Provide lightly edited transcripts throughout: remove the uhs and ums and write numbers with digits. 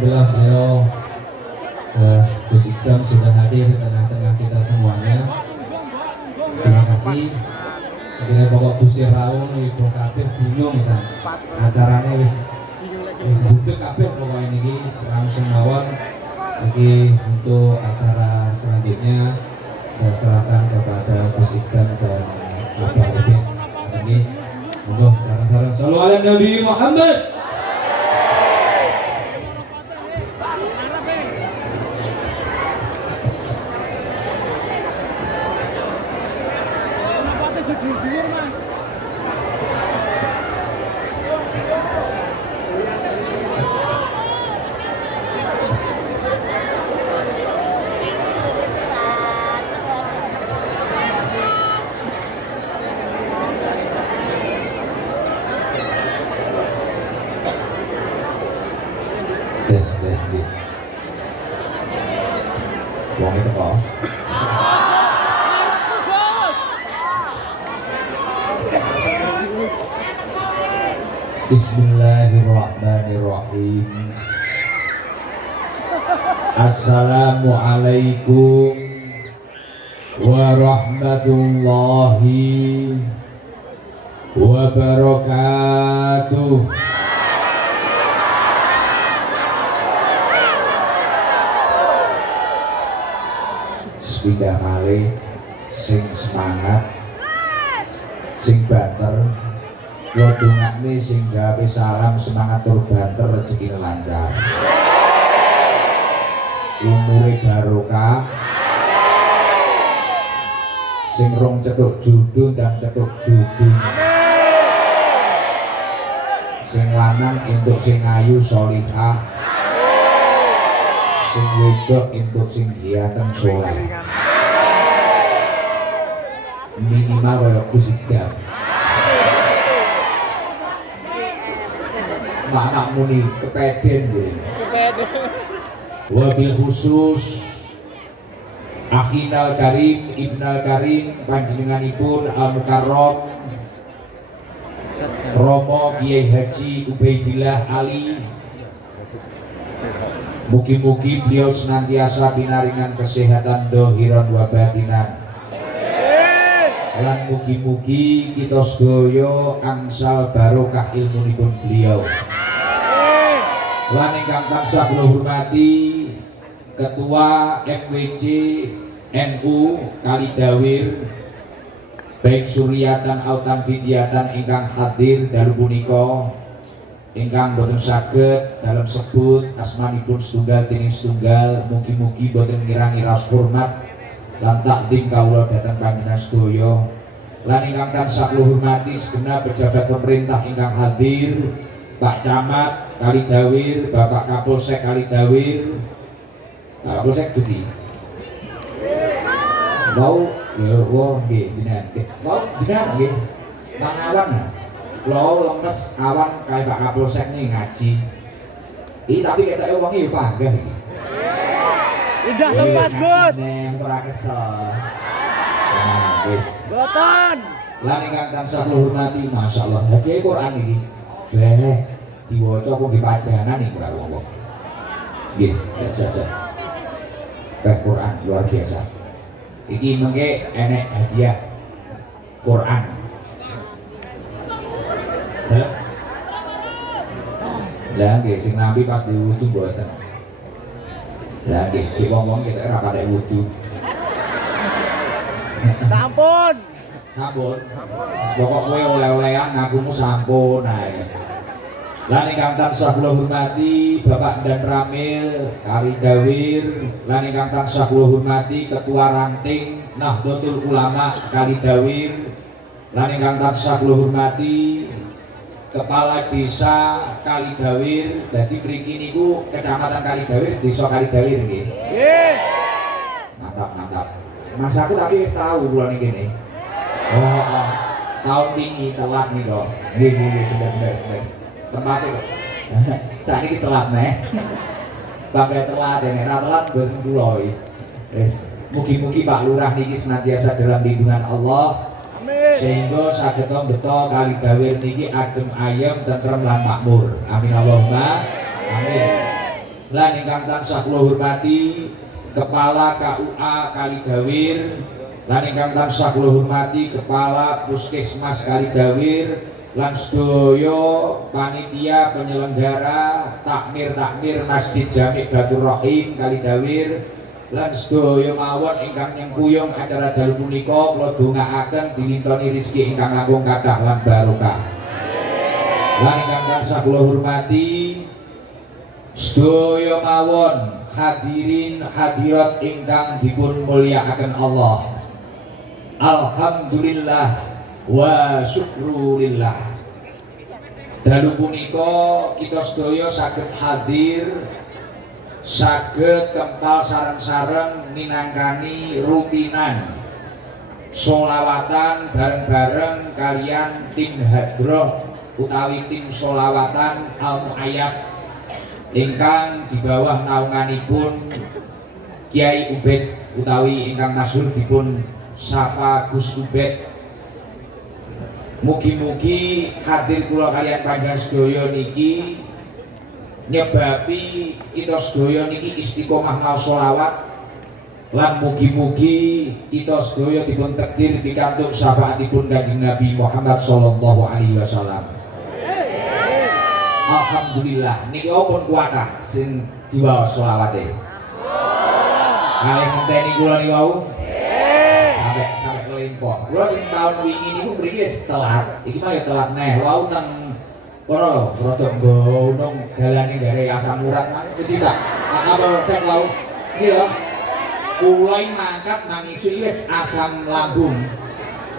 Alhamdulillah beliau Gus Ikdam sudah hadir di tengah-tengah kita semuanya. Terima kasih. Akhirnya Bapak Gusir Raun, Ibu Kabeh bingung san. Acaranya wis duduk kabeh pokoknya ini langsung mawon. Jadi untuk acara selanjutnya saya serahkan kepada Gus Ikdam dan Bapak Udin. Ini monggo saran-saran sallallahu alaihi Nabi Muhammad. Tes di. Wong itu kok. Bismillahirrahmanirrahim. Assalamualaikum warahmatullahi wabarakatuh. Sepindah malih sing semangat, sing banter, kula dongakne sing gawe salam semangat tur banter rezekine lancar. Umure barokah. Sing rong cethuk judu dan cethuk judu. Sing lanang entuk sing ayu sholihah. Sing wedok entuk sing hiatan soleh. Minimal kaya Gus Ikdam. Anak muni kepeden nggih. Wabil khusus Akhinal Karim Ibnal Karim panjenenganipun Al Mukarram Romo Kiai Haji Ubaidillah Ali. Mugi-mugi beliau senantiasa pinaringan kesehatan dohiron wa batinan. Lan mugi-mugi kita sedaya angsal barokah ilmunipun beliau. Lan ingkang tansah kula hormati Ketua MWC NU Kalidawir baik suryatan autan vidyatan ingkang hadir dalu punika ingkang boten saged dalam sebut asmanipun setunggal tining setunggal. Mugi-mugi boten ngirangi rasa hormat lan takdim kawula dhateng panjenengan sedaya. Lan ingkang tansah kula hormati segenap pejabat pemerintah ingkang hadir, Pak Camat Kalidawir, Bapak Kapolsek Kalidawir, Pak Kapolsek Budi. Mau lho nggih jenengan. Mau jenengan nggih. Mangawan kula lemes awan kaya Pak Kapolsek nih ngaji. Tapi ketoke wonge yo panggah iki. Indah tempat Gus. Ora kesel. Wis. Boten. Lan ingkang tansah kula hormati, masyaallah. Hadiah Quran iki. Bleh diwaca kok nggih pajangan iki karo wong. Nggih, saja. Quran luar biasa. Iki mengke enek hadiah Quran. Lah nggih sing nampi pas diwudu mboten. Lah nggih iki wong-wong ketok ora patek wudu. Sampun. Pokok kowe oleh-olehan ngakumu sampun ae. Lan ingkang tansah kula hormati Bapak Dan Ramil Kalidawir, lan ingkang tansah kula hormati Ketua Ranting Nahdlatul Ulama Kalidawir, lan ingkang tansah kula hormati Kepala Desa Kalidawir. Dadi mriki niku Kecamatan Kalidawir, Desa Kalidawir nggih. Nggih. Mantap. Mas aku tapi wis tahu kula niki kene. Oh, tahun tinggi telat nih kok. Nggih bener. Tempatnya kok. Saiki telat neh. Bangga telat ya, nek telat mboten kula iki. Wis, mugi-mugi Pak Lurah niki senantiasa dalam lindungan Allah. Amin. Sehingga saged beto Kalidawir niki adem ayem tentrem lan makmur. Amin Allahumma amin. lan ingkang tansah kula hormati Kepala KUA Kalidawir, lan ingkang tansah kula hormati Kepala Puskesmas Kalidawir, lan sedaya panitia penyelenggara takmir Masjid Jami Batur Rahim Kalidawir, lan sedaya mawon ingkang nyengkuyung acara dalu punika kula dongaaken dilintoni rezeki ingkang langkung kathah lan barokah. Lan ingkang tansah kula hormati sedaya mawon hadirin hadirat ingkang dipun mulyakaken Allah. Alhamdulillah wa syukrulillah. Dalu punika kita sedaya saged hadir, saged kempal sareng-sareng minangkani rutinan sholawatan bareng-bareng kalian tim hadroh utawi tim sholawatan al-muayyad ingkang di bawah naunganipun Kiai Ubed utawi ingkang masyhur dipun sapa Gus Ubed. Mugi-mugi hadir kula kalian panjenengan sedaya niki nyebabi kita sedaya niki istiqomah maos sholawat, lan mugi-mugi kita sedaya dipun takdir pikantuk syafaatipun Kanjeng Nabi Muhammad sallallahu alaihi wasallam. Alhamdulillah niki pun kuatah sing diwaos sholawate. Kalih ngenteni kula niku wau. Sampai kelempok. Kula sing taun wingi niku mriki wis telat. Iki mah ya telat neh. Wau teng kono lho, rada gonong dalane dari Asam Urat mah ketidak. Apa sek wau? Iki lho. Kula mangkat mangisu wis asam lambung.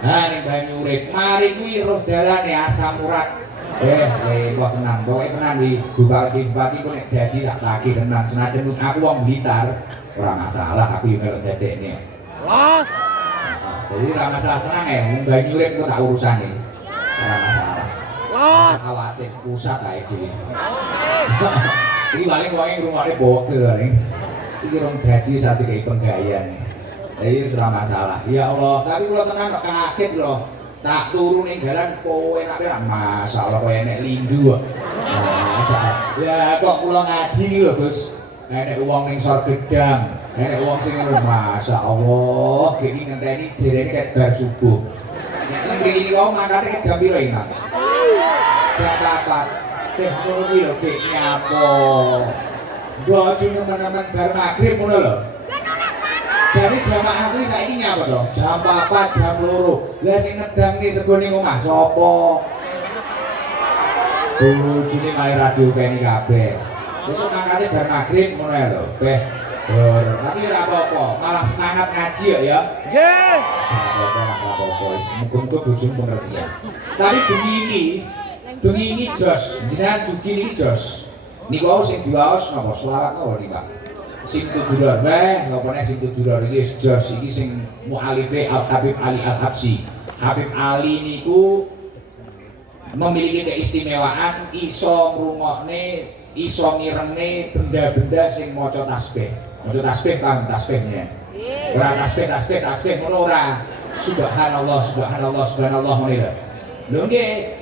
Ha ning Banyurip. Mari kuwi roh dalane Asam Urat. Kok tenang, pokoknya tenang di bupati kok nek dadi tak lagi tenang. Senajan aku wong Blitar, ora masalah aku yo melok dadekne. Los. Jadi ora masalah tenang ya, wong Banyurip kok tak urusane. Ora masalah. Los. Khawatir pusat ae iki. Iki paling wong ngrungokne bogel paling. Iki rong dadi sate kaya penggayan. Jadi ora masalah. Ya Allah, tapi kula tenang kok kaget lho. Tak turu ning dalan kowe kabeh masalah kowe enek lindu kok. Masalah. Ya kok kula ngaji lho Gus. Enek wong ning sor gedang, enek wong sing ngono masyaallah, iki ngenteni jerene ket bar subuh. Nek iki wong mangkate jam piro iki, Mas? Jam 4. Ngono kuwi lho kek nyapa. Bojo nemen-nemen bar magrib ngono lho. Jadi jamaah kuwi saiki nyapa to? Jam 4, jam 2. Lah sing ngedang nih segone omah sapa? Bojone main radio kene kabeh. Besok mangkate bar magrib ngono ya lho. Tapi ora apa-apa, malah semangat ngaji ya. Nggih. Ora apa-apa, muga-muga bojomu pengertian. Tapi bengi iki jos, jenengan dugi niki jos. Niku sing diwaos napa? Selawat napa niki, Pak? Sing tuduror ngopone sing tuduror iki jos iki sing mualife Al Habib Ali Al Habsyi. Habib Ali niku memiliki keistimewaan iso ngrungokne, iso ngirenge benda-benda sing maca tasbih. Maca tasbih kan tasbihnya. Ora tasbih ngono ora. Subhanallah subhanallah subhanallah ngono lho. Lho nggih.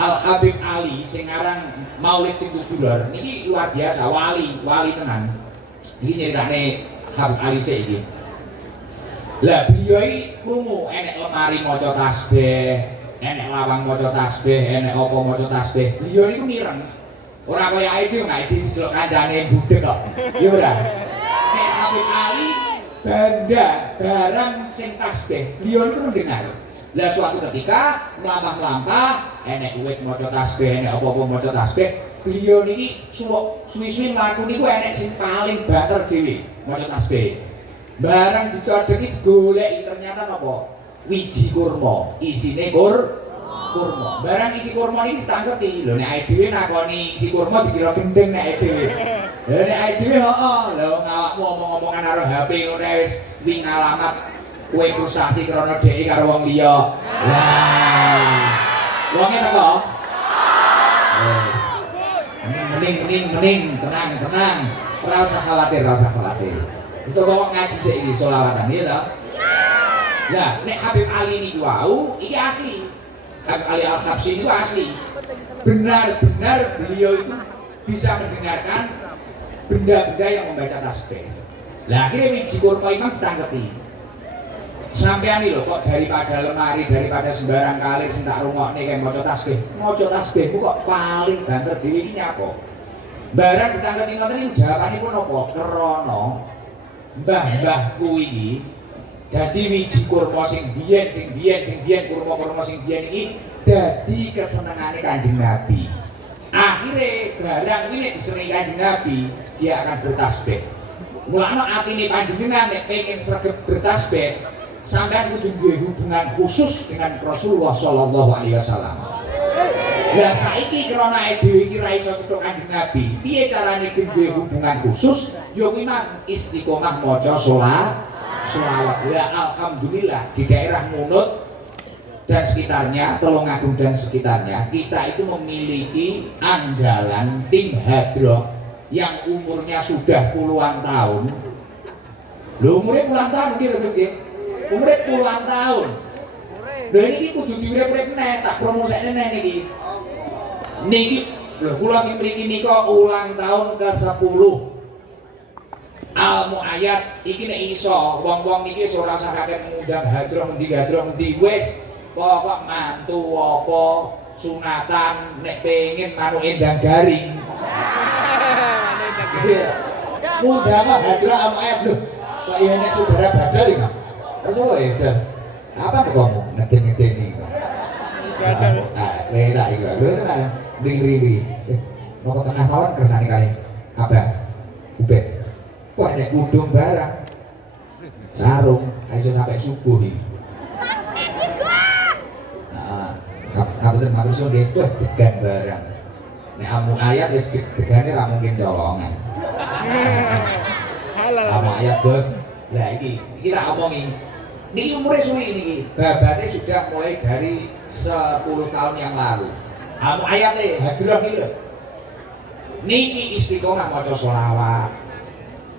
Al Habib Ali sing aran Maulid sing tuduror niki luar biasa, wali tenan. Ini ceritane Habib Ali iki. Lah beliau iki krungu enek lemari maca tasbih, enek lawang maca tasbih, enek apa maca tasbih. Beliau niku mireng. Ora kaya iki nek diceluk kancane budhek kok. Ya ora. Nek Habib Ali benda barang sing tasbih, beliau niku mendengar. Lah suatu ketika mlampah-mlampah enek wit maca tasbih, enek apa-apa maca tasbih. Beliau niki suwi-suwi mlaku niku enek sing paling banter dhewe maca tasbih. Barang dicodhoki digoleki ternyata napa? Wiji kurma, isine kurma. Barang isi kurma iki ditangketi. Lho nek awake dhewe nakoni isi kurma dikira gendeng nek awake dhewe. Lah nek awake dhewe heeh, lho ngawakmu omong-omongan karo HP ngono wis wing alamat kowe frustasi krana dhek karo wong liya. Lah. Wonge teko. Mending, tenang. Ora usah khawatir. Itu kok ngaji sik iki sholawatan ya ta? Lah, nek Habib Ali niku wau iki asli. Habib Ali Al Habsyi niku asli. Benar-benar beliau itu bisa mendengarkan benda-benda yang membaca tasbih. Lah akhirnya wiji kurma imam ditangkepi. Sampean iki lho kok daripada lemari, daripada sembarang kali sing tak rungokne kayak maca tasbih. Maca tasbih kok paling banter dhewe iki nyapa? Barang ditangkepi ngoten niku jawabanipun apa? Krana mbah-mbahku iki dadi wiji kurma sing biyen kurma-kurma sing biyen iki dadi kesenengane Kanjeng Nabi. Akhirnya barang ini disenengi Kanjeng Nabi, dia akan bertasbih. Mulane atine panjenengan nek pengen sregep bertasbih, sampean kudu duwe hubungan khusus dengan Rasulullah sallallahu alaihi wasallam. Lah saiki krana dhewe iki ra iso cethuk Kanjeng Nabi, piye carane duwe hubungan khusus? Ya kuwi mang istiqomah maca sholawat. Lah alhamdulillah di daerah Munut dan sekitarnya, Tulungagung dan sekitarnya, kita itu memiliki andalan tim hadroh yang umurnya sudah puluhan tahun. Lho umurnya puluhan tahun gitu Gus ya. Umurnya puluhan tahun. Lho ini kudu diurip-urip neh, tak promosekne neh niki. Niki lho kula sing mriki nika ulang tahun ke-10. Almu ayat iki nek iso wong-wong niki ora usah kakek ngundang hadroh ngendi wis pokok mantu apa sunatan nek pengen manuk endang garing. Iya. Mudah mah hadroh am ayat lho. Pak iya nek saudara badal iki. Terus apa ya? Apa tuh kamu ngeten-ngeten iki? Badal. Ah, beda iki. Lho tenan ring-ring. Mau tengah mawon kersane kali. Apa? Ubed. Wah nek kudung barang. Sarung iso sampai subuh iki. Kabupaten Marusun dia tuh degan barang. Nek amu ayat wis degane ra mungkin colongan. Amu ayat bos. Lah iki tak omongi. Niki umure suwi niki. Babane sudah mulai dari 10 tahun yang lalu. Amu ayat hadroh iki lho. Niki istiqomah maca sholawat.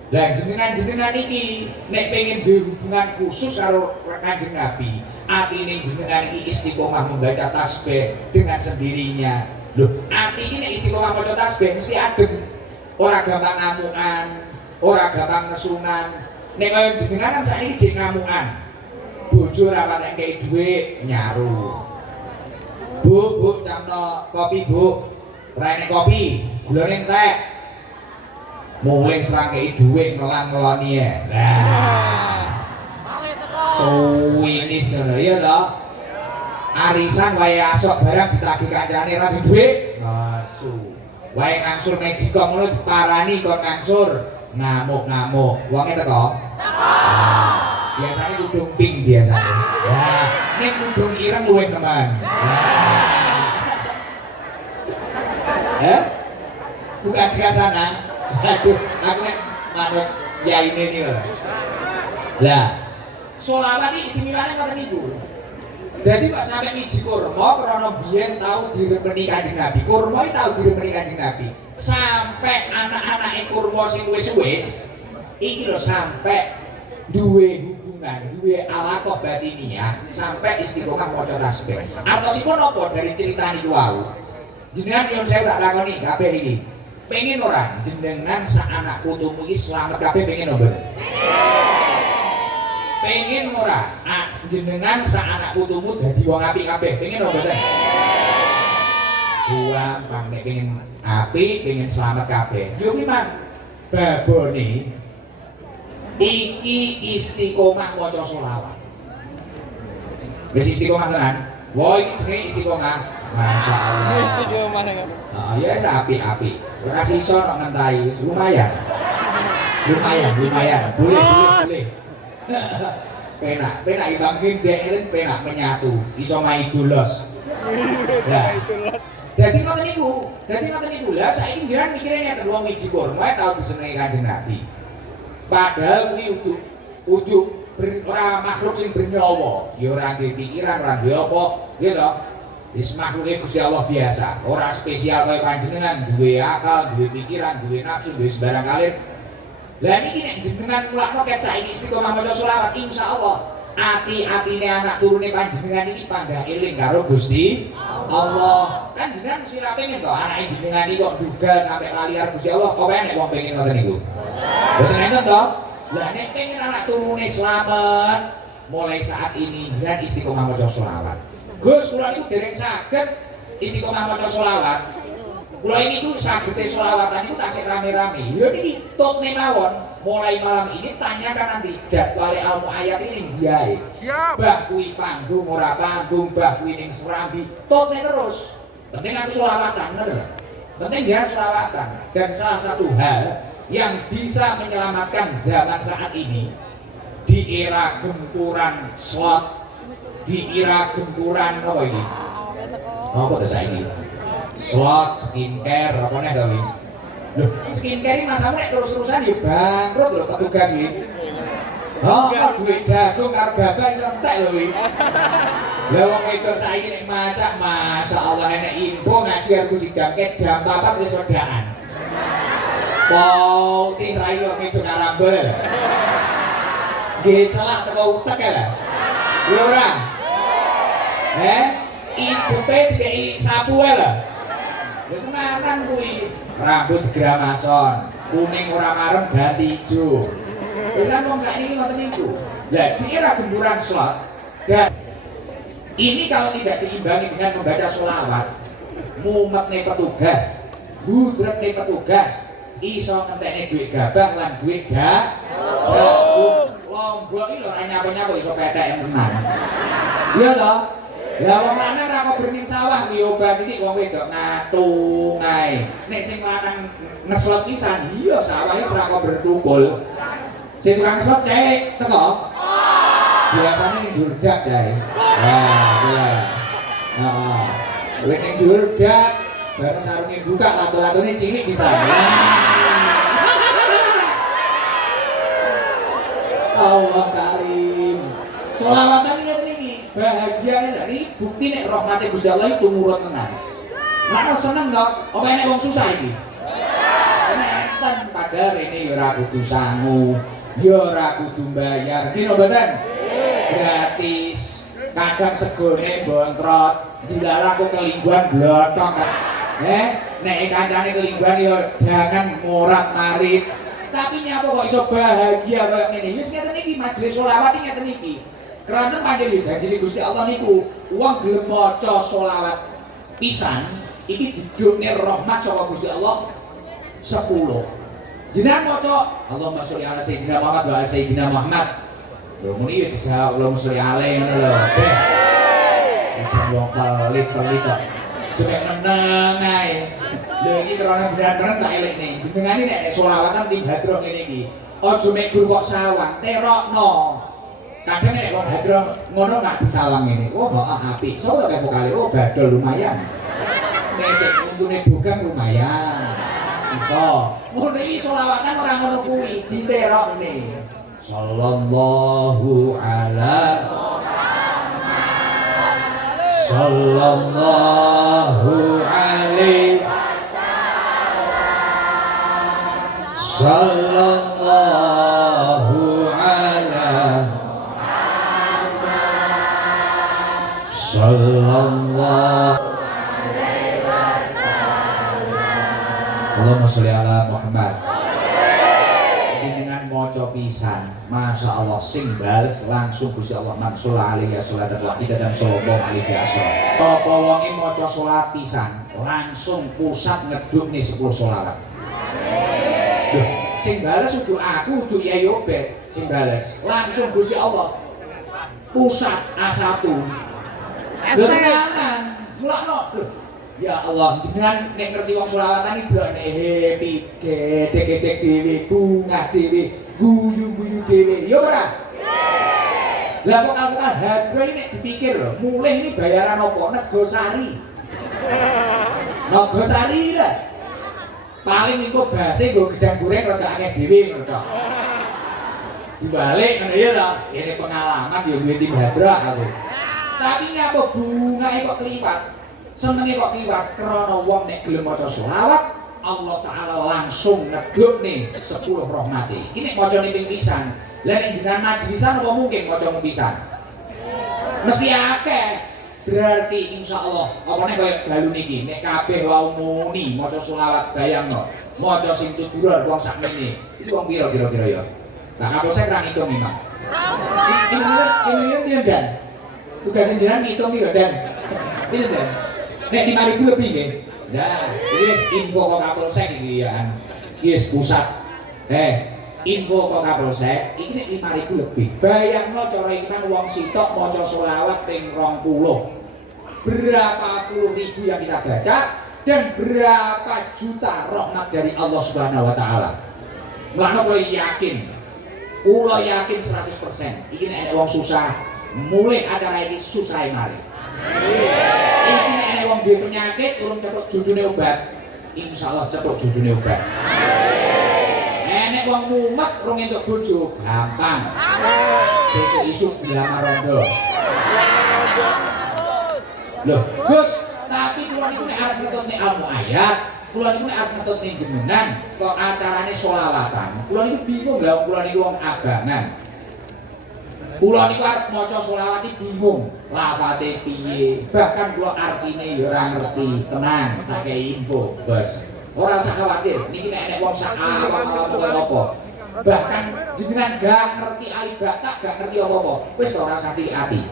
Lah jenengan iki nek pengen berhubungan khusus karo Kanjeng Nabi, atine jenengan iki istiqomah membaca tasbih dengan sendirinya. Loh, ati iki nek istiqomah maca tasbih mesti adem. Ora gampang ngamukan, ora gampang nesunan. Nek kaya jenengan kan saiki jek ngamukan. Bojo ora patek kei dhuwit nyaru. Bu, camno kopi, Bu. Rene kopi, gulane entek. Mulai serang kei dhuwit ngelan-ngeloni ya. Lah. Suwini sono ya toh. Arisan wae asok barang ditagih kancane ra duwe dhuwit. Masu. Wae ngangsur Meksiko ngono diparani kon ngangsur. Ngamuk-ngamuk. Wonge teko? Teko. Biasanya kudung pink biasanya. Ya, nek kudung ireng luwih teman. Bukan sebelah sana. Aduh, aku nek manut yai ini lho. Lah, sholawat iki istimewane ngoten niku. Dadi Pak sampe wiji kurma krana biyen tau diremeni Kanjeng Nabi. Kurma iki tau diremeni Kanjeng Nabi. Sampai anak-anake kurma sing wis-wis iki lho sampe duwe hubungan, duwe alaqah batiniyah sampai istiqomah maca tasbih. Artosipun apa dari cerita niku wau? Jenengan yang saya tak lakoni kabeh iki. Pengen ora jenengan sak anak putumu iki slamet kabeh pengen opo? Pengen ora jenengan sak anak putumu dadi wong apik kabeh pengen opo teh? Buang nek pengen apik, pengen slamet kabeh. Yo kuwi mang babone iki istiqomah maca sholawat. Wis istiqomah tenan. Wah iki jenenge istiqomah. Masyaallah. Istiqomah kan. Heeh, ya apik-apik. Ora sisa nek ngentai, wis lumayan. Lumayan. Boleh. Penak ibangin dhewe penak menyatu, iso mai dolos. Lah. Dadi ngoten niku. Lah saiki jenengan mikire ngeten wong wiji kurma tau disenengi Kanjeng Nabi. Padahal kuwi ujuk ora makhluk sing bernyawa, ya ora duwe pikiran, ora duwe apa, nggih to? Wis makhluke Gusti Allah biasa, ora spesial kaya panjenengan, duwe akal, duwe pikiran, duwe nafsu, duwe sembarang kalir. Lah niki nek jenengan mulakno ket saiki istiqomah maca sholawat, insyaallah ati-atine anak turune panjenengan iki pandha eling karo Gusti Allah. Kan jenengan mesti ra pengen to anake jenengan iki kok dugal sampai lali karo Gusti Allah. Apa enek wong pengen ngoten niku? Mboten enten to? Lah nek pengen anak turune slamet, mulai saat ini jenengan istiqomah maca selawat. Gus, kula niku dereng saged istiqomah maca selawat. Kula ini tuh sagete selawatan itu tasik rame-rame. Ya niki tutne mawon. Mulai malam ini tanyakan nanti jadwal ilmu ayat ini diae. Mbah kuwi panggung ora panggung, mbah kuwi ning serambi, tutne terus. Penting aku selawatan, bener. Penting dia selawatan. Dan salah satu hal yang bisa menyelamatkan zaman saat ini di era gempuran slot, di era gempuran apa ini? Apa bahasa ini? Slot, skincare, apa nih kali? Loh, skincare ini masalah nek terus-terusan ya bangkrut loh petugas ini. Oh, duit jagung karo gabah iso entek lho iki. Lah wong itu saiki nek macak masyaallah enek info ngaji aku sidangke jam 4 wis wedaan. Putih rayu meja karambel. Nggih celak teko utek ya lah. Lho ora? Ibu pe dikei sapu ya lah. Lha tenanan kuwi. Rambut gramason, kuning ora marem ganti ijo. Wis kan wong saiki ngoten niku. Lah di era gemburan slot dan ini kalau tidak diimbangi dengan membaca sholawat, mumetne petugas, budrekne petugas, iso ngentekne duit gabah lan duit jagung. Lombok iki lho ora nyapa-nyapa iso petek tenan. Iya toh? Lah wong lanang ra kok berning sawah kuwi obat iki wong wedok ngatung ae. Nek sing lanang ngeslot pisan, iya sawahe ora kok bertukul. Sing tukang slot cewek teko. Biasane ning durdak jae. Nah, iya. Heeh. Wis ning durdak, baru sarunge buka lato-latone cilik bisa. Allah Karim. Sholawatan ini bahagianya dari bukti nek rahmate Gusti Allah itu murah tenan. Mana seneng kok, apa enek wong susah iki? Enten padahal ini ya ora kudu sangu, ya ora kudu bayar. Ki mboten? Gratis. Kadang segone bontrot, dilalah kok kelingguan blothok. Nek kancane kelingguan ya jangan morat-marit. Tapi nyapa kok iso bahagia kaya ngene? Wis ngeten iki majelis sholawat iki ngeten iki. Keranten panjenengan janji Gusti Allah niku, wong gelem maca sholawat pisan iki didukne rahmat saka Gusti Allah 10. Jenengan maca Allahumma sholli ala sayyidina Muhammad wa ala sayyidina Muhammad. Lho muni wis bisa Allahumma sholli alaihi ngono lho. Jangan wong pelit-pelit kok. Cuma meneng ae. Lho iki karena bener-bener tak elekne. Jenengan iki nek sholawatan tim hadroh ngene iki. Aja mek guru kok sawang, terokno. Kadang nek wong hadroh ngono gak disawang ngene. Oh, kok apik. Sopo kok vokale oh badol lumayan. Nek untune bukan lumayan. Iso. Ngono iki sholawatan ora ngono kuwi, diterokne. Sallallahu ala Sallallahu alaihi Sallallahu ala Sallallahu Allahumma sholli ala Muhammad. Dengan maca pisan, masya Allah sing bales langsung Gusti Allah mansul alaihi sholatan wahidah dan sallallahu alaihi wasallam. Apa wonge maca salat pisan, langsung pusat ngedukne 10 sholawat. Duh, sing bales kudu aku, kudu Yai Obed, sing bales langsung Gusti Allah. Pusat A1. Kenalan, mulakno. Ya Allah, jenengan nek ngerti wong selawatan iki blok nek happy, gedhe-gedhe dhewe, bunga dhewe, guyu-guyu dhewe. Ya ora? Nggih. Lah kok alquran hadro iki nek dipikir lho, mulih ini bayaran apa? Negosari. Negosari lah. Paling iku base nggo gedang goreng rada akeh dhewe ngono tok. Dibalik ngene ya ta. Ini pengalaman ya duwe tim hadro aku. Tapi ngapa bungae kok kliwat? Senenge kok kiwat krana wong nek gelem maca selawat Allah taala langsung ngedukne 10 rahmate. Iki nek macane ping pisan Lah ning jenengan majlisan apa mungkin maca pisan? Mesti akeh. Berarti insyaallah apa nek koyo dalu niki nek kabeh wau muni maca selawat bayangno. Maca sing tuturan wong sakmene. Iki wong pira kira-kira ya? Nah, kalau saya kurang hitung nih, Mak. Ini dan tugas jenengan hitung nih dan ini dan. Nek 5.000 lebih nggih. Nah, ini info kok Kapolsek iki ya. Yes pusat. Info kok Kapolsek iki nek 5.000 lebih. Bayangno cara iki kan wong sitok maca selawat ping 20. Berapa puluh ribu yang kita baca dan berapa juta rahmat dari Allah Subhanahu wa taala. Mulane kula yakin 100%. Iki nek wong susah, mulai acara ini susah mari. Iki nek wong duwe penyakit urung cetuk jujune obat, insyaallah cetuk jujune obat. Nek wong mumet urung entuk bojo, gampang. Sesuk isuk dilamar rondo. Loh, Gus, tapi kula niku nek arep ngetutne ilmu ayat, kula niku nek arep ngetutne jenengan kok acarane sholawatan. Kula niku bingung lha kula niku wong abangan. Kula niku arep maca sholawat iki bingung, lafate piye, bahkan kula artine ya ora ngerti. Tenang, tak kei info, Bos. Ora usah khawatir, niki nek wong sak awam koyo apa. Bahkan jenengan gak ngerti alibata, gak ngerti apa-apa. Wis ora usah cilik ati.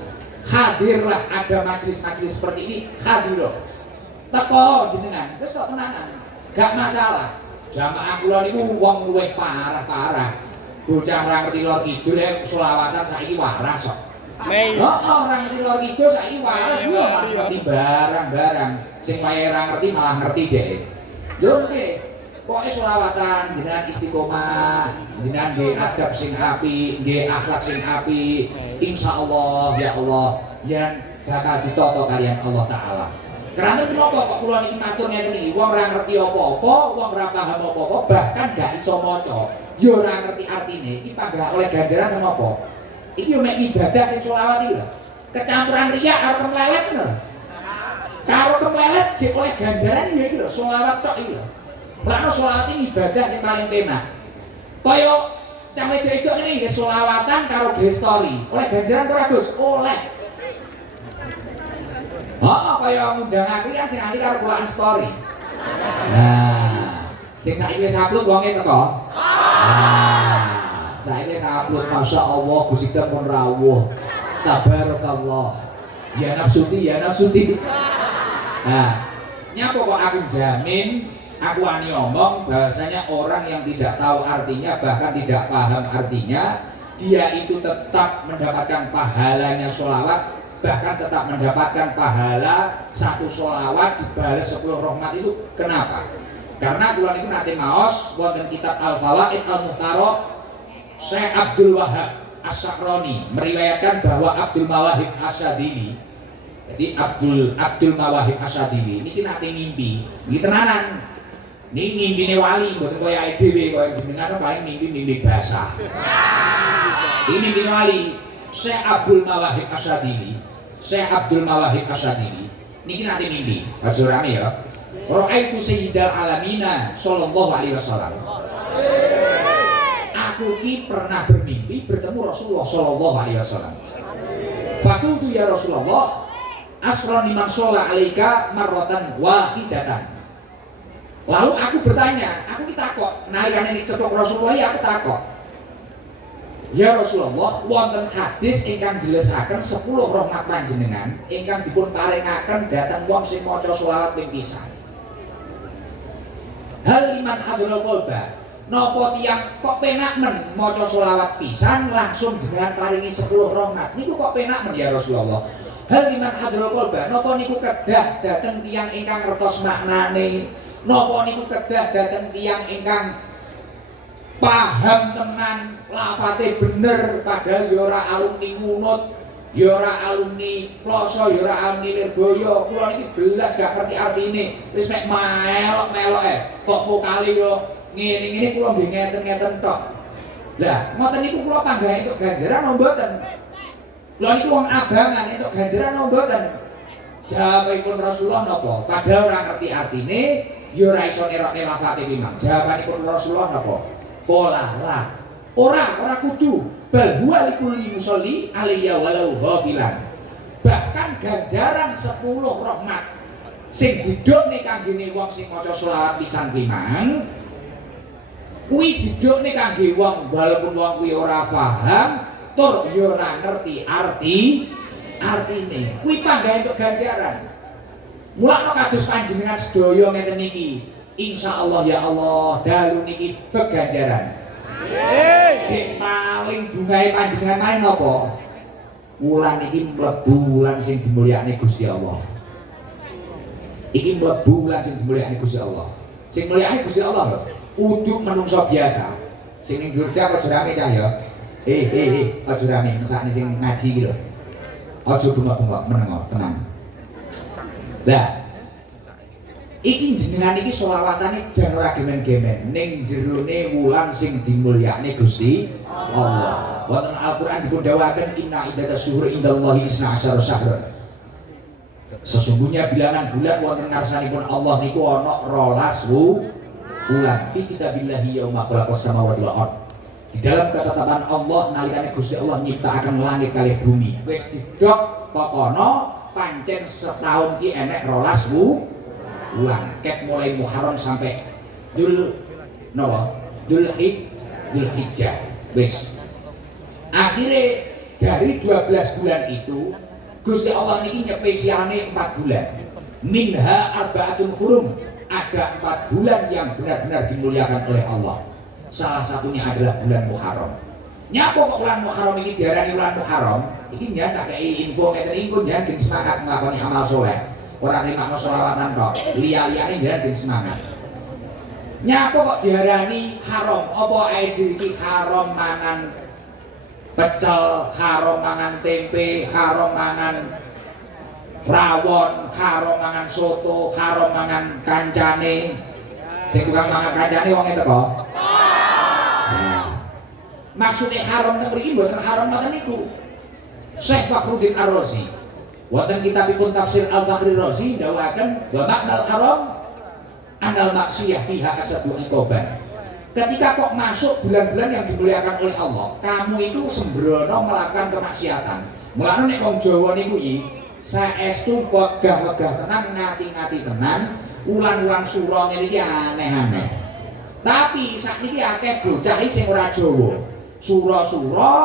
Hadirlah ada majelis-majelis seperti ini, hadir. Teko jenengan, wis kok tenanan. Gak masalah. Jamaah kula niku wong luwih parah-parah. Bocah ora ngerti lor kidul selawatan saiki waras kok. Ora ngerti lor kidul saiki waras yo ngerti barang-barang. Sing wae ora ngerti malah ngerti dhek. Yo nggih. Pokoke selawatan jenengan istiqomah, jenengan nggih adab sing apik, nggih akhlak sing apik. Insyaallah ya Allah yang bakal ditata kalian Allah taala. Karena kenapa kok kula niki matur ngeten iki, wong ora ngerti apa-apa, wong ora paham apa-apa, bahkan gak iso maca, ya ora ngerti artine, iki panggah oleh ganjaran menapa? Iki yo mek ibadah sing selawat iki lho. Kecampuran riya karo kemlelet lho. Karo kemlelet jek oleh ganjaran iki lho, selawat tok iki lho. Lah selawat iki ibadah sing paling penak. Kaya cah wedok ngene iki selawatan karo gestori. Oleh ganjaran ora Gus? Oleh. Kaya ngundang aku kan sing ahli karo kulaan story. Nah, sing saiki wis upload wonge teko. Saiki wis upload masyaallah Gusti pun rawuh. Tabarakallah. Ya nafsuti. Nah, nyapa kok aku jamin, aku ani omong bahasanya orang yang tidak tahu artinya bahkan tidak paham artinya, dia itu tetap mendapatkan pahalanya sholawat, bahkan tetap mendapatkan pahala satu sholawat dibalas 10 rahmat itu. Kenapa? Karena kula niku nate maos wonten kitab Al-Fawaid Al-Muhtara, Syekh Abdul Wahab As-Sakroni meriwayatkan bahwa Abdul Mawahib As-Sadili, jadi Abdul Mawahib As-Sadili niki nate ngimpi, niki tenanan. Niki ngimpine wali mboten kaya awake dhewe kaya jenengan paling mimpi basah. Ini mimpi wali. Syekh Abdul Mawahib As-Sadili, Syekh Abdul Mawahib As-Sadili niki nate mimpi, aja rame ya. Ra'aitu sayyidal alamina sallallahu alaihi wasallam. Aku ki pernah bermimpi bertemu Rasulullah sallallahu alaihi wasallam. Fakultu ya Rasulullah, asroni man sholla alaika marratan wahidatan. Lalu aku bertanya, aku takok, nalikane nek cetok Rasulullah aku takok. Ya Rasulullah, wonten hadis ingkang jelasaken 10 rahmat panjenengan ingkang dipun paringaken dhateng wong sing maca selawat ping pisan. Hal liman hadrul qalba, napa tiyang kok penak men maca selawat pisan langsung jenengan paringi 10 rahmat. Niku kok penak men ya Rasulullah. Hal liman hadrul qalba, napa niku kedah dhateng tiyang ingkang ngertos maknane, napa niku kedah dhateng tiyang ingkang paham tenan lafate bener, padahal ya ora alumni ngunut, ya ora alumni ploso, ya ora alumni lirboyo. Kula niki belas gak ngerti artine. Wis mek melok-melok kok vokale yo ngene-ngene kula nggih ngeten-ngeten tok. Lah, ngoten niku kula panggah entuk ganjaran napa mboten? Kula niku wong abangan entuk ganjaran napa mboten? Jawabipun Rasulullah napa? Padahal ora ngerti artine, ya ora iso nerokne lafate memang. Jawabanipun Rasulullah napa? Qala la. ora kudu bal huwa likulli musolli alaiya walau ghafilan. Bahkan ganjaran 10 rahmat sing didukne kanggene wong sing maca selawat pisan piman kuwi didukne kangge wong walaupun wong kuwi ora paham tur ya ora ngerti artine kuwi panggawe untuk ganjaran. Mulane kados panjenengan sedaya ngeten niki insyaallah ya Allah dalu niki beganjaran. Sing paling bungae panjenengan main apa? Wulan iki mlebu wulan sing dimulyakne Gusti Allah. Iki mlebu wulan sing dimulyakne Gusti Allah. Sing mulyakne Gusti Allah lho. Uduk menungso biasa. Sing ning gurde apa jerame cah ya? Aja rame mesakne sing ngaji iki lho. Aja bengok-bengok menengo, tenang. Lah iki jenengan iki selawatane jan ora gemen-gemen ning jerone wulan sing dimulyakne Gusti Allah. Wonten Al-Qur'an dipun dawuhaken inna iddatas syuhur indallahi 12 syahr. Sesungguhnya bilangan bulan wonten ngarsanipun Allah niku ana 12 bulan. Fi kitabillahi yauma khalaqas samawati wal ardh. Di dalam ketetapan Allah nalikane Gusti Allah nyiptakaken langit kalih bumi. Wis didok pokono pancen setahun ki enek 12 bulan ket mulai Muharram sampai Dzul Hijjah wis akhirnya dari 12 bulan itu Gusti Allah niki nyepesiane 4 bulan minha arba'atun hurum ada 4 bulan yang benar-benar dimuliakan oleh Allah salah satunya adalah bulan Muharram. Nyapa kok bulan Muharram ini diarani bulan Muharram iki nyan tak kei info ngeten iki nyan ben semangat nglakoni amal soleh. Orang terima selawatan kok, liya-liyane jangan semangat. Nyapa kok diarani haram? Apa ae iki haram mangan pecel, haram mangan tempe, haram mangan rawon, haram mangan soto, haram mangan kancane. Sing tukang mangan kancane wong itu kok. Nah, maksudnya haram teng mriki mboten haram ngoten niku. Syekh Fakhruddin Ar-Razi wonten kitabipun tafsir Al-Fakhri Razi ndawaken wa maknal haram anal maksiyah fiha asadu iqoban. Ketika kok masuk bulan-bulan yang dimuliakan oleh Allah, kamu itu sembrono melakukan kemaksiatan. Mulane nek wong Jawa niku iki saestu wegah-wegah tenan ngati-ngati tenan, ulang-ulang sura ngene iki aneh-aneh. Tapi sakniki akeh bocah sing ora Jawa. Sura-sura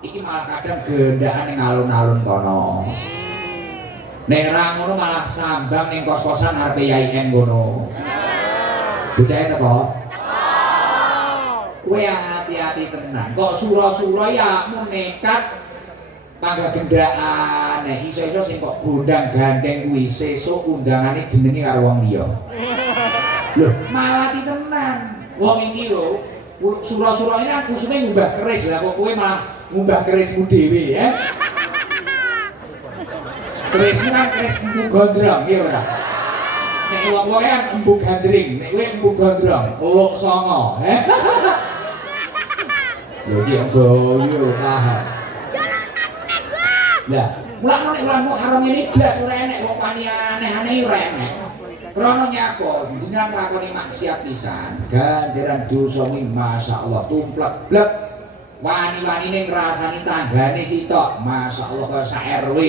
iki malah kadang gendaan ning alun-alun kono. Nek ra ngono malah sambang ning kos-kosan arepe Yai En ngono. Bocah eta kok. Kowe hati-hati tenan. Kok sura-sura ya mun nekat pangga gendaan. Nek iso-iso sing kok gondang gandeng kuwi sesuk undangane jenenge karo wong liya. Lho, malah tenan. Wong iki lho, sura-sura ini aku suwe ngumbah keris lah kok kowe malah ngumbah kerismu dhewe ya. Keris kan keris empu gondrong, iya ora? Nek wong-wong kan empu gandring, nek kowe empu gondrong, luk songo, lho iki guyu paham. Lah, mulane nek ulang haram ini blas ora enek wong pani aneh-aneh ora enek. Krana nyapa jenengan nglakoni maksiat pisan, ganjaran dosa kuwi masyaallah tumplek blek. Wani-wanine ngrasani tanggane sitok, masyaallah kaya sak RW.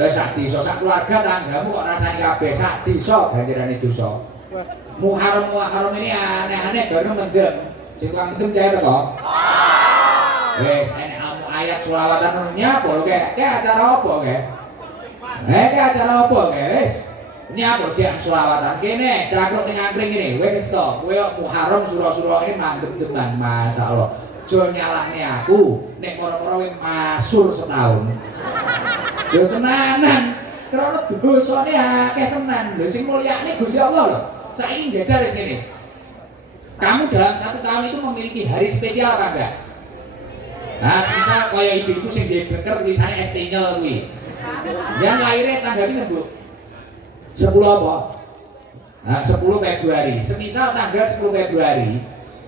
Sak desa sak keluarga tanggamu kok rasane kabeh sak desa ganjarane dosa. Muharram ini aneh-aneh baru mendem. Sing tukang mendem cair kok. Wis enek amu ayat selawatan nyapa lho kek acara apa kek? Kek acara apa kek wis? Nyapa kek selawatan kene cakruk ning angkring ngene. Wis to, kowe Muharram sura-sura ini mantep tenan masyaallah. Jo nyalahne aku nek moro-moro masur setahun. Yo tenanan, karena dosane akeh tenan. Lho sing mulyane Gusti Allah lho. Saiki njajal wis ngene. Kamu dalam 1 tahun itu memiliki hari spesial apa enggak? Nah, misal kaya ibu-ibu sing dhewe beker tulisane Estinyel kuwi. Yang lahirnya tanggal pinten, Bu? 10 apa? Nah, 10 Februari. Semisal tanggal 10 Februari,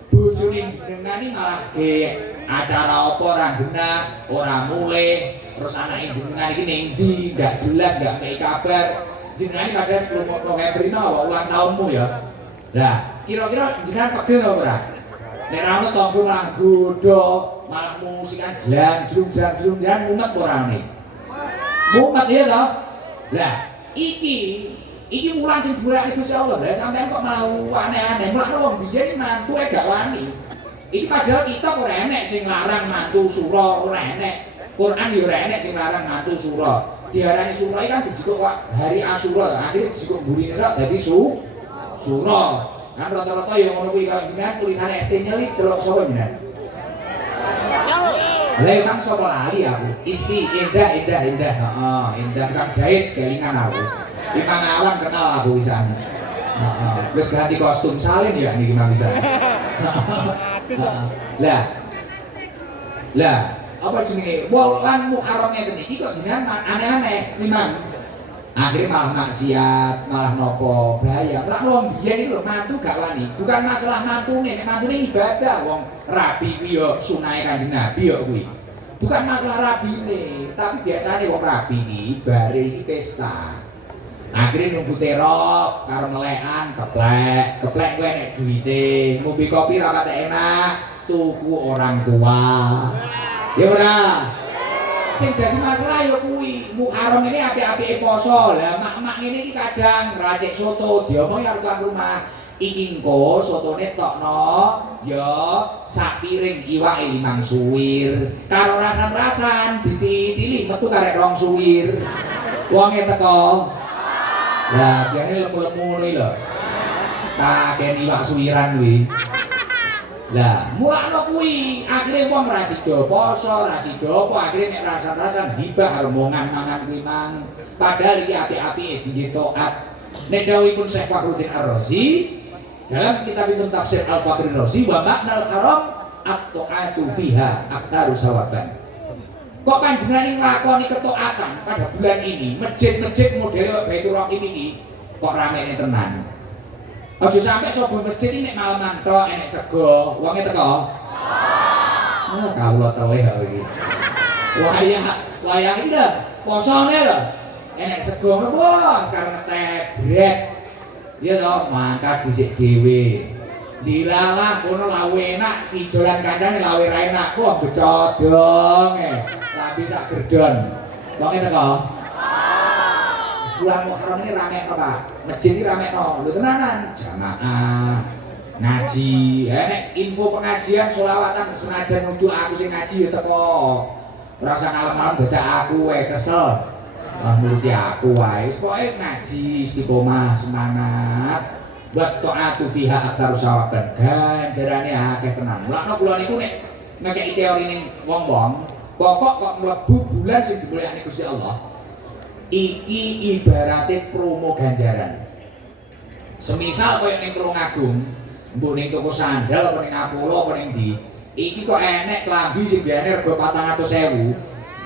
bojone jenengan iki malah ge acara apa ora genah, ora mulih. Terus anak jenengan iki ning ndi enggak jelas, enggak kei kabar. Jenengan iki padahal 10 November ini ulang tahunmu ya. Lah, kira-kira jenengan pegel apa ora? Nek ra ono tonggo malah godho, malah musikan jlang-jlung mumet ora ne. Mumet ya toh? Lah, iki mulan sing digolekake Gusti Allah. Lah sampean kok malah aneh-aneh. Mulane wong biyen mantu gak wani. Iki padahal kita ora enek sing larang mantu sura, ora enek. Quran yo ora enek sing larang mantu sura. Diarani sura iki kan dijikuk hari Asyura, akhirnya dijikuk mburine tok dadi sura. Kan rata-rata ya ngono kuwi kalau jenengan tulisane ST nyeli celok sapa jenengan? Lah emang sapa lali aku? Isti indah. Heeh, indah kang jahit kelingan aku. Imang awan kenal aku pisan. Heeh, wis ganti kostum salin ya niki mah pisan. Lah, apa jenenge? Wulan Muharram ngeten iki kok jenengan aneh-aneh, Imam. Akhirnya malah maksiat, malah nopo bahaya. Lah wong biyen iki lho mantu gak wani. Bukan masalah mantune, nek mantune ibadah wong rabi kuwi yo sunahe Kanjeng Nabi yo kuwi. Bukan masalah rabine, tapi biasanya wong rabi iki bare iki pesta. Akhirnya nunggu terop karo melekan keplek kuwi nek duwite, ngombe kopi ra kate enak, tuku orang tua. Ya ora? Sing dadi masalah ya kuwi, Muharram ini apik-apike poso. Lah mak-mak ngene iki kadang racik soto diomongi karo tuan rumah. Iki engko sotone tokno ya sak piring iwake 5 suwir. Karo rasan-rasan ditili metu karek 2 suwir. Wonge teko. Lah biane lemu-lemu ngono iki lho. Kakek iwak suwiran kuwi. Lah, mulakno kuwi, akhire wong ra sida poso, ra sida apa, akhire nek rasan-rasan hibah rombongan mangan kuwi mang. Padahal iki apik-apike diengge taat. Nek dawuhipun Syekh Fakhruddin Ar-Razi dalam kitabipun tafsir Al-Fakhri Razi wa ma'nal haram at-ta'atu fiha aktaru sawaban. Kok panjenengan nglakoni ketaatan pada bulan ini, masjid-masjid model Baitur Rahim iki kok ramene tenan. Aja sampe sapa masjid iki nek malaman tok enek sego, wonge teko. Ah, kawula teleh kok iki. Wayah iki lho, posone lho. Enek sego wah, sekarang ngetep brek. Iya toh, mangkat dhisik dhewe. Dilalah kono lawe enak, ijolan kancane lawe ra enak. Wah, becodong Tapi sak gerdon. Wonge teko. Bulan Muharram ini rame apa Pak? Masjid ini rame no, lu tenanan jamaah ngaji, nek info pengajian sholawatan senajan untuk aku sing ngaji ya teko rasa malam-malam dadak aku kesel nuruti aku wae, pokoknya ngaji istiqomah semangat buat ta'atu biha aktaru sawaban ganjarane akeh tenan. Mulane kula niku nek ngekeki teori ning wong-wong pokok kok mlebu bulan sing dimulyakake Gusti Allah iki ibaratnya promo ganjaran. Semisal kaya ning Tulungagung, mbok ning toko sandal apa ning Apollo apa ning ndi, iki kok enek klambi sing biasane rega 400.000,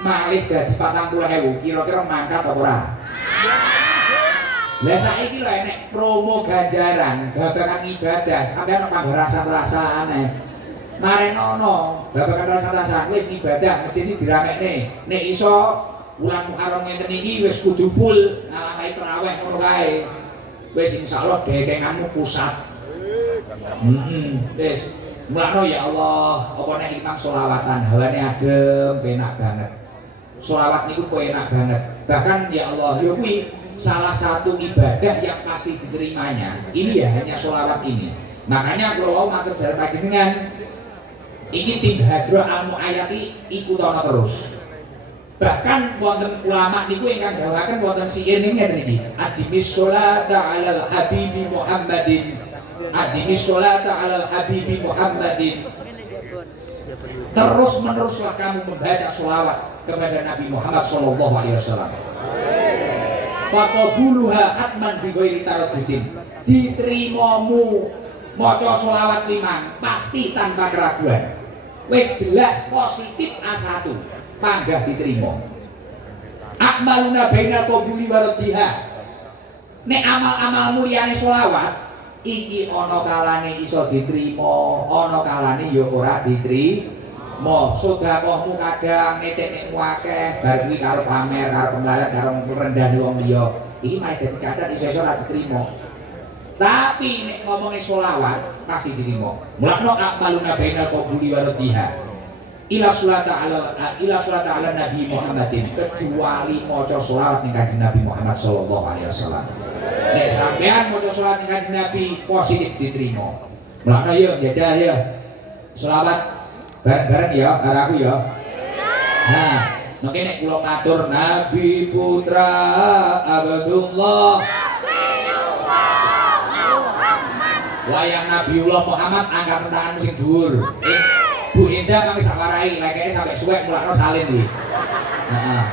malih dadi 40.000, kira-kira mangkat apa ora? Lah saiki lho enek promo ganjaran, babagan ibadah, sampeyan kok rasa-rasa aneh. Maren ono, babagan rasa-rasa wis ibadah masjid iki diramekne. Nek iso bulan Muharram ngenten iki wis kudu full ngalami tarawih ngono kae. Wis insyaallah dekenganmu pusat. Wis mulakno ya Allah, apa nek imam sholawatan hawane adem, penak banget. Sholawat niku kok enak banget. Bahkan ya Allah, ya kuwi salah satu ibadah yang pasti diterimanya. Ini ya hanya sholawat ini. Makanya kalau matur dalem panjenengan iki tim Hadroh Al-Mu'ayyati ikutono terus. Bahkan wonten ulama niku ingkang gawaken wonten siyen niki adimis sholata 'alal habibi Muhammadin adimis sholata 'alal habibi Muhammadin. Terus meneruslah kamu membaca sholawat kepada Nabi Muhammad sallallahu alaihi wasallam. Faqabuluha hatman bi ghairi taraddudin. Diterimamu maca sholawat 5 pasti tanpa keraguan. Wis jelas positif A1. Panggah diterima. Akmaluna bainal qabuli wa raddiha. Nek amal-amal mulyane selawat iki ana kalane iso diterima, ana kalane ya ora diterima. Sedekahmu kadang netekmu akeh, bar kuwi karo pamer, karo penglalat, karo rendahne wong liya. Iki malah dadi cacat iso-iso ora diterima. Tapi nek ngomongin sholawat pasti diterima. Mulakno akmaluna bainal qabuli wa radhiha. Ila sholata ala Nabi Muhammadin, kecuali maca sholawat ning Kanjeng Nabi Muhammad sallallahu alaihi wasallam. Nek sampean maca sholawat ning Kanjeng Nabi positif diterima. Mulakno yo jajal yo. Sholawat bareng-bareng ya karo aku ya. Nah, mungkin nek kula matur Nabi putra Abdullah wayang Nabiullah Muhammad angkat tangan sing dhuwur. Bu Indah kami sawarai lekeke sampai suwek mulakno salin kuwi. Heeh.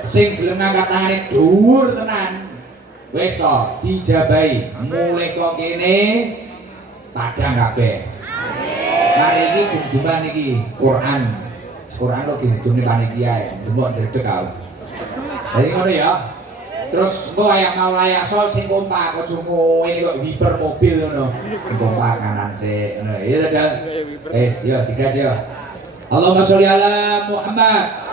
Sing gelem angkat tangane dhuwur tenan. Wis to, dijabahi. Mulai kok kene padang kabeh. Amin. Mari iki gumbuman iki Quran. Quran kok dihitune panitia, ndemok ndredeg aku. Jadi ngono ya. Terus engko aya mau layak sol sing kompak aja ini kok hiper mobil ngono. Kompak kanan sik ngono. Iya Jal. Wis yo digas yo. Allahumma sholli ala Muhammad.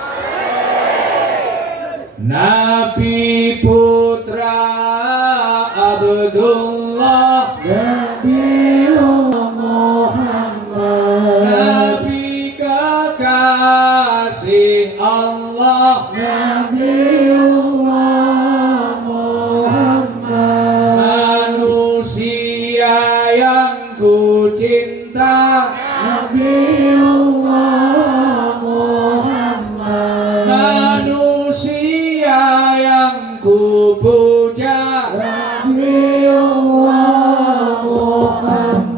Nabi putra Abdullah Nabiullah Muhammad Nabi kekasih Allah Nabiullah ku cinta Nabiullah Muhammad manusia yang ku puja Nabiullah Muhammad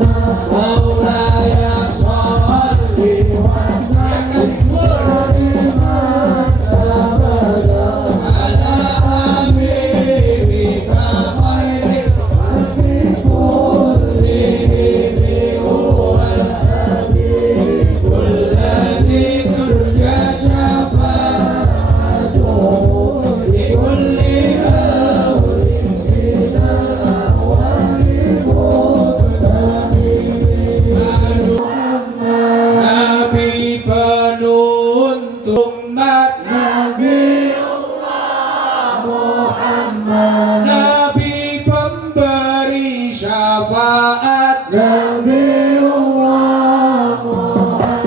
Maulaya sholli wa sallim ala habibika khairil Nabi pemberi syafaat Nabiullah Muhammad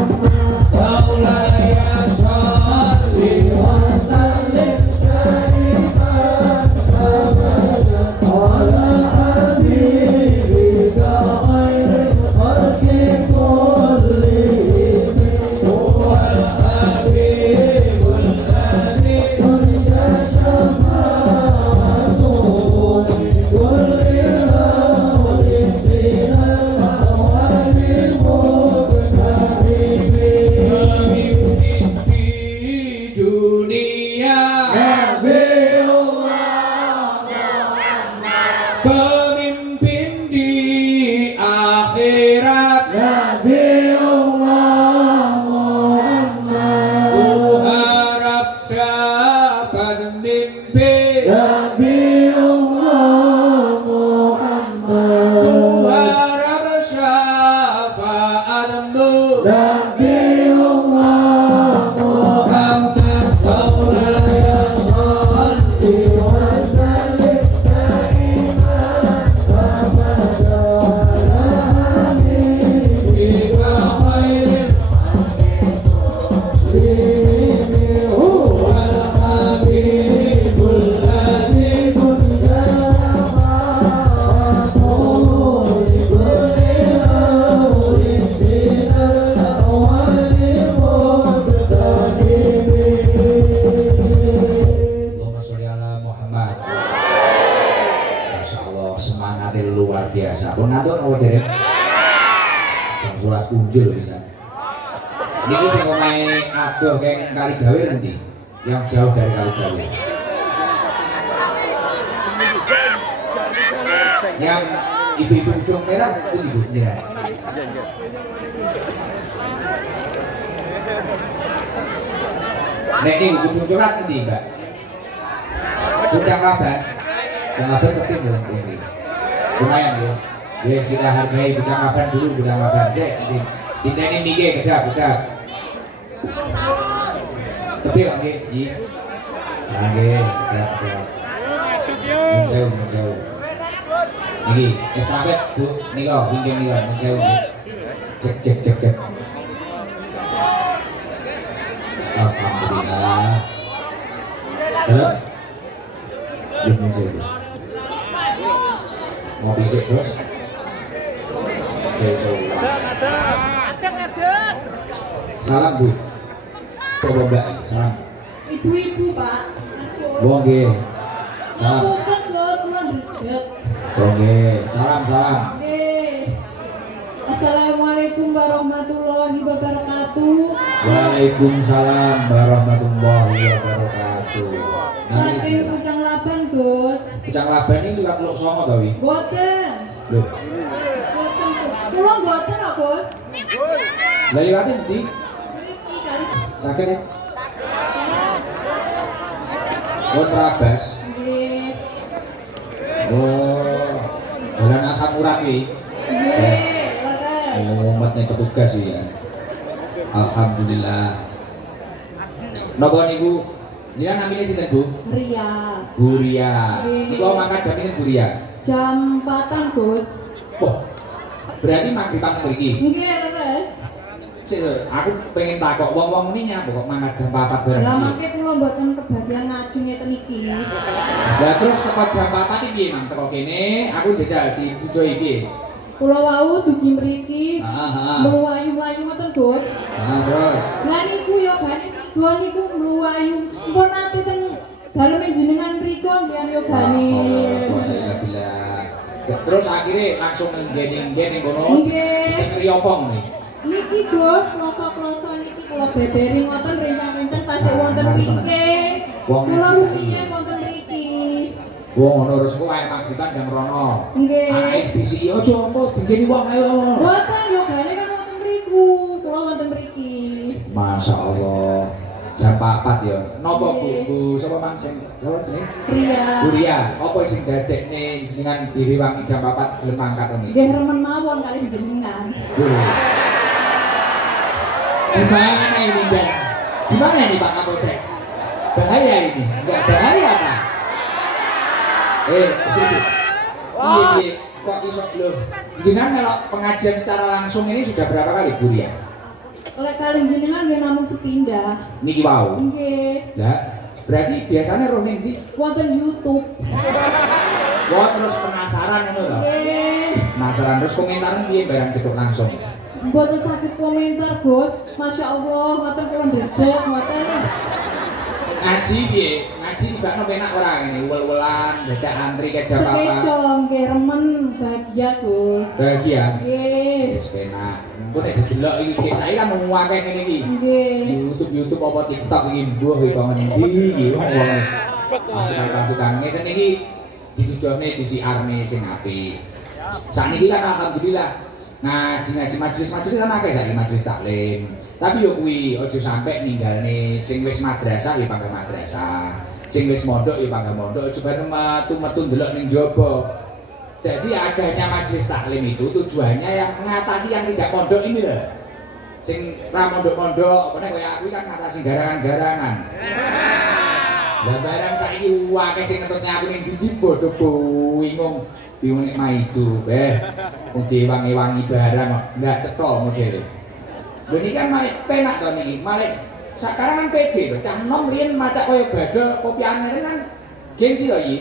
Maulaya sholli wa sallim daiman abadan ala habibika khairil khalqi kullihim huwal habibul ladzi turja syafa'atuhu pemimpin di akhirat Nabiullah Muhammad ku harap dapat mimpi Nabiullah Muhammad ku harap syafaatmu Nabiullah Muhammad Maulaya sholli wa sallim daiman luar biasa. Pun ngatur apa dereng? Jam 11 kunjul bisa. Ini sing omahe adoh kayak Kali Gawe nanti, yang jauh dari Kali Gawe. Yang ibu-ibu ujung merah itu ibunya. Nek ini ujung corat nanti Mbak. Puncak Laban, yang Laban penting dong ini. Lumayan ya. Wes kita hargai Puncak Laban dulu, Puncak Laban cek. Kita ini nike bedak. Tapi oke, iya. Oke, bedak. Menjauh. Niki estafet Bu nika inggih nika sewu. Cek. Alhamdulillah. Halo. Ini jadi. Mau bisik terus. Salam Bu. Coba Mbak, salam. Ibu-ibu Pak. Wong nggih. Salam. Ngapunten Gus, kula ndredeg. Wong nggih. Salam. Nggih. Assalamualaikum warahmatullahi wabarakatuh. Waalaikumsalam warahmatullahi wabarakatuh. Saking Pucang Laban Gus. Pucang Laban ini juga teluk songo to wi. Boten. Lho, Boten. Kula boten kok Gus. lha liwate ndi? Mriki kali. Sakit ya? Oh, terabas. Nggih. Oh, jalan asam urat wi. Nggih, leres. Umatnya petugas wi ya. Alhamdulillah. Napa niku jenengan namine sinten Bu? Ria. Bu Ria. Nggih. Niku mangkat jam ini Bu Ria. Jam 4-an Gus. Wah, berarti magriban mriki. Nggih, leres. Cek, aku pengen takok wong-wong ini nyapa kok mangkat jam 4 bareng. Lah iki? mangke kula mboten kebagian ngaji ngeten iki. Lah terus teko jam 4 iki Mang teko kene, aku jajal di studio iki. Kula wau dugi mriki. Heeh. Mlayu-mlayu ngoten, Gus. Terus Lah niku yo gane niku niku mlayu. Mpun ati teng daleme jenengan mriku mbiyen yo gane. Terus akhirnya langsung nggene kono. Nggih. Sing riyopong nih. Niki Gus, kloso-kloso niki kula beberi ngoten rencang-rencang tasih wonten wike. Kula rumiyin wonten mriki. Wong ngono terus kok ae magriban jam rono. Nggih. Ae bisi aja engko dingeni wong ayo. Mboten yo gane kan wonten mriku. Kula wonten mriki. Masya Allah. Jam 4 ya. Napa Bu sapa Mang sing sapa jeneng? Ria. Bu Ria, apa sing dadekne jenengan direwangi jam 4 gelem mangkat ngene? Nggih remen mawon kali jenengan. Gimana ini Ben? Gimana ini Pak Kapolsek? Bahaya ini? Enggak bahaya Pak? Iya, kok iso loh? Jenengan melok pengajian secara langsung ini sudah berapa kali Bu Ria? Oleh kali jenengan nggih namung sepindah. Niki wau. Nggih. Lah, berarti biasanya roh ning ndi? Wonten YouTube. Wah, terus penasaran ngono to? Nggih. Penasaran terus komentar piye barang cedok langsung? Mboten saged komentar, Gus. Masya Allah, ngoten kula ndredeg ngoten. Ngaji piye? Ngaji tibakno penak ora ngene wel-welan dadak antri ke jam apa? Sekeco nggih remen bahagia, Gus. Bahagia. Nggih. Wis penak. Engko nek didelok iki saiki kan wong akeh ngene iki. Nggih. YouTube apa TikTok iki mbuh iki kok ngendi iki wong. Pasukan ngeten iki dituduhne disiarne sing apik. Sakniki kan alhamdulillah ngaji majelis kan akeh saiki majelis taklim. Tapi yo kuwi aja sampe ninggalne sing wis madrasah ya pangga madrasah. Sing wis mondok ya pangga mondok, coba metu ndelok ning jaba. Jadi adanya majelis taklim itu tujuannya yang mengatasi yang tidak pondok ini loh. Sing ra mondok-mondok, apa kaya aku kan ngatasi garangan-garangan. Lah barang saiki akeh sing ngetutne aku ning ndi bodoh bingung nek maidu wong diwangi-wangi barang kok enggak cetol modele. Lho ini kan malah penak to niki, malah sekarang kan pede lho, cah nom riyen macak kaya badal kopi anyar kan gengsi to iki.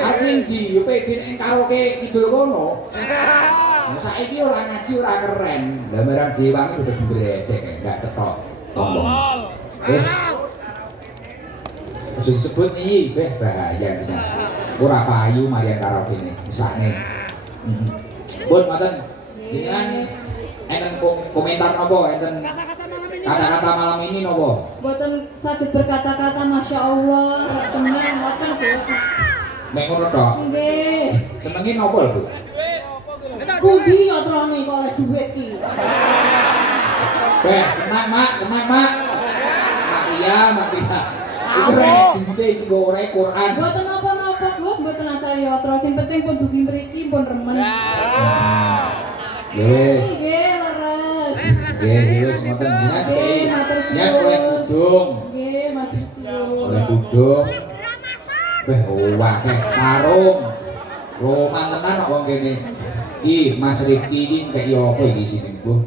Aku ndi yo pede ning karaoke kidul kono. Nah saiki ora ngaji ora keren. Lah barang diwangi udah gembredek enggak cetok. Tolong. Aja disebut iki, bahaya iki. Ora payu marian karaoke ne, misane. Pun ngoten. Jenengan enten komentar napa enten kata-kata malam ini napa? Mboten saged berkata-kata Masya Allah, seneng ngoten, Gus. Nek ngono tok. Nggih. Senenge napa lho, Bu? Pundi ya trone kok oleh dhuwit ki. Tenang Mak. Mak Iya. Iku rek dite iki gore Quran. Mboten napa-napa, Gus, mboten asal yatra, sing penting pun dugi mriki pun remen. Yes. Nggih, leres. Wis ngoten jenengan Nggih, matur suwun. Nyat oleh kudung. Nggih, matur suwun. Oleh kudung. Wah, akeh sarung. Roman tenan kok wong kene. Iki Mas Rifki iki kayak yo apa iki sini, Bu?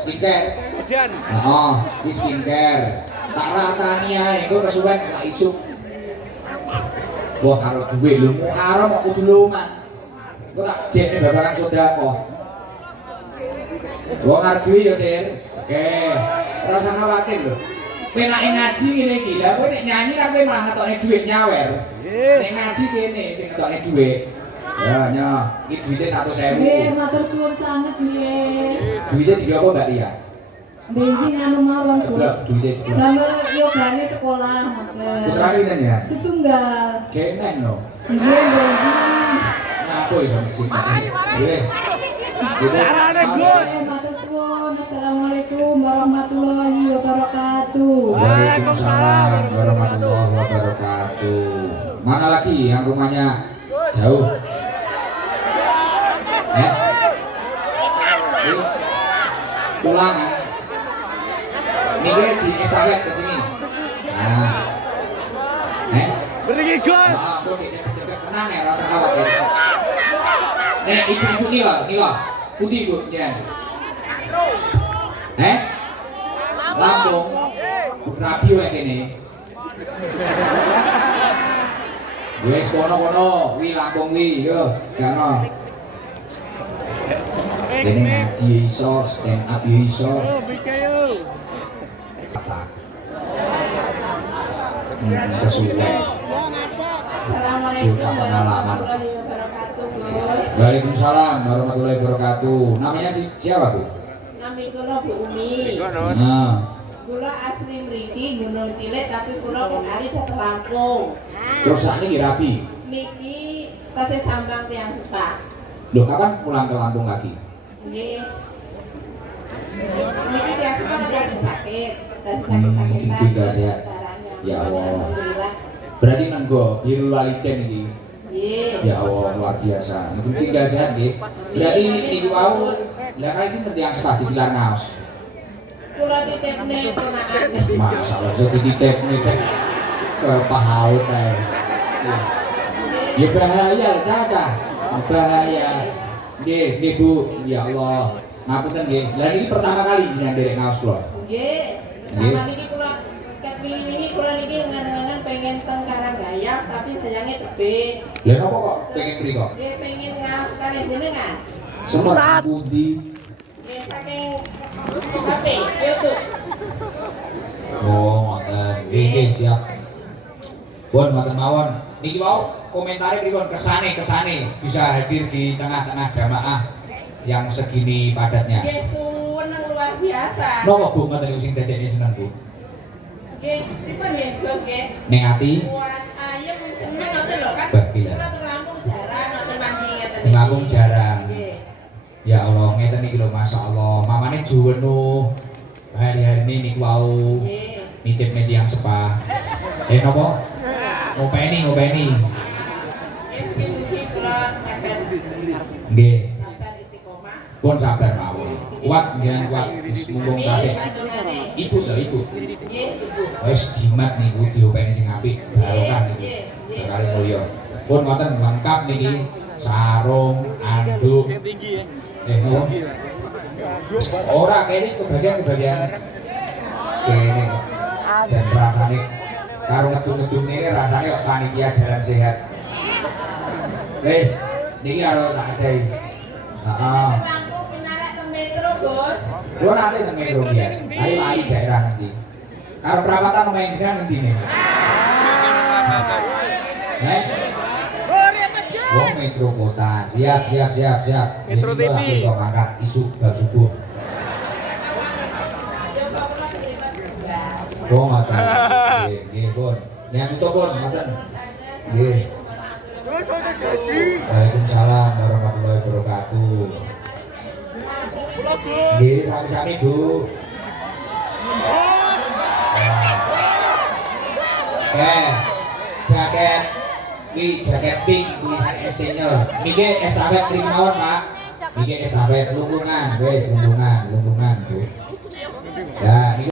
Skincare. Hujan. Heeh, iki skincare. Tak ratani ae engko kesuwen sak isuk. Wah, karo duwe lho, haram kok kudu luman. Engko tak jekne babaran sedekah. Wong arep duwe ya, Sir. Oke. Ora usah khawatir lho. Kowe nek ngaji ngene iki, lha kowe nek nyanyi kan kowe malah ngetokne dhuwit nyawer. Nek ngaji kene sing ngetokne dhuwit. Ya, nya, iki duwite 100.000. Nggih, matur suwun sanget nggih. Duwite di apa Mbak Ria? Bensin anu mawon, Bos. Jeblok duwite jeblok. Damel yogane sekolah, ngoten. Putrane pinten ya? Setunggal. Kenen lho. Nggih, bensin. Ngapo iso sing wis. Carane Gus. Matur suwun. Assalamualaikum warahmatullahi wabarakatuh. Waalaikumsalam warahmatullahi wabarakatuh. Mana lagi yang rumahnya jauh? Pulang. Ini di estafet ke sini. Nah. Beri Gus. Tenang ya, rasa khawatir. Ibu-ibu nih loh, putih bu, ya. Lampung, rapi wae kene. Wes kono-kono, wi Lampung wi, yo, kano. Kene ngaji iso, stand up iso. Kesuwen. Assalamualaikum warahmatullahi wabarakatuh, Gus. Waalaikumsalam warahmatullahi wabarakatuh. Namanya siapa bu? Nami kula Bu Umi. Nah, Kula asli mriki Gunung Cilik tapi kula kali dateng Lampung. terus saat ini rapi. Niki tasih sambang tiang suka. Loh, kapan pulang ke Lampung lagi? Nggih. Niki tiang suka lagi sakit. Saya sakit-sakitan. Tidak sehat. Ya Allah. Berarti nenggo biru laliten iki. Nggih. Ya Allah, luar biasa. Itu tinggal sehat nggih. Berarti niku wau lah kan sing yang sepati dilar ngaos. Kula titipne ponakan. Masalah so dititipne teh ke pahaut kae. Ya bahaya Caca. Bahaya. Nggih, Bu. Ya Allah. Ngapunten nggih. Lah ini pertama kali nyanderek ngaos kula. Nggih. Sama niki kula ket wingi kula niki ngan-ngan pengen teng Karanggayam tapi sayangnya tebih. Lah napa kok pengen mriko? Nggih pengen ngaos kali jenengan. Semua pundi. Nggih saking HP YouTube. Oh, ngoten. Nggih, siap. Pun mboten mawon. Niki wau komentare pripun kesane bisa hadir di tengah-tengah jamaah yang segini padatnya. Nggih seneng luar biasa. Napa Bu ngoten niku sing dadekne seneng Bu? Nggih, pripun nggih Gus nggih? Ning ati Buat ayam seneng ngoten lho kan. Bagilah. Kula teng Lampung jarang ngoten mangki ngeten. Teng Lampung jarang. Nggih. Ya Allah, ngeten iki lho masyaallah. Mamane juweno. Hari-hari ini niku wau Nggih. nitip media yang sepah. Napa? Ngopeni. Nggih mugi kula saged Nggih. sabar istiqomah. Pun sabar mawon. Kuat njenengan kuat wis mumpung tasih. Ibu lho ibu. Nggih, Ibu. Wis jimat niku diopeni sing apik barokah niku. Nggih, nggih. Berkali mulya. Pun wonten lengkap niki sarung, anduk. Napa? Ora kene kebagian kene. Jan rasane karo ngedung-ngedung niki rasane kok panitia jalan sehat. Wis, niki karo tak adahi. Heeh. Lampung pinarek teng metro, Bos. Lo nanti nang metro biar, ayo lai daerah nanti. Karo perawatan main dengan nanti nih. Oh metro kota, siap. Metro TV. Aku angkat isu bab subuh. Coba kula terima semoga. Oh ngoten. Nggih, Bon. Yang itu Bon, ngoten. Nggih. Waalaikumsalam warahmatullahi wabarakatuh. Nggih, sami-sami Bu. Jaket jaket pink tulisan ST-nya. Niki estafet ring mawon, Pak. Niki estafet lungkungan, wis lungkungan.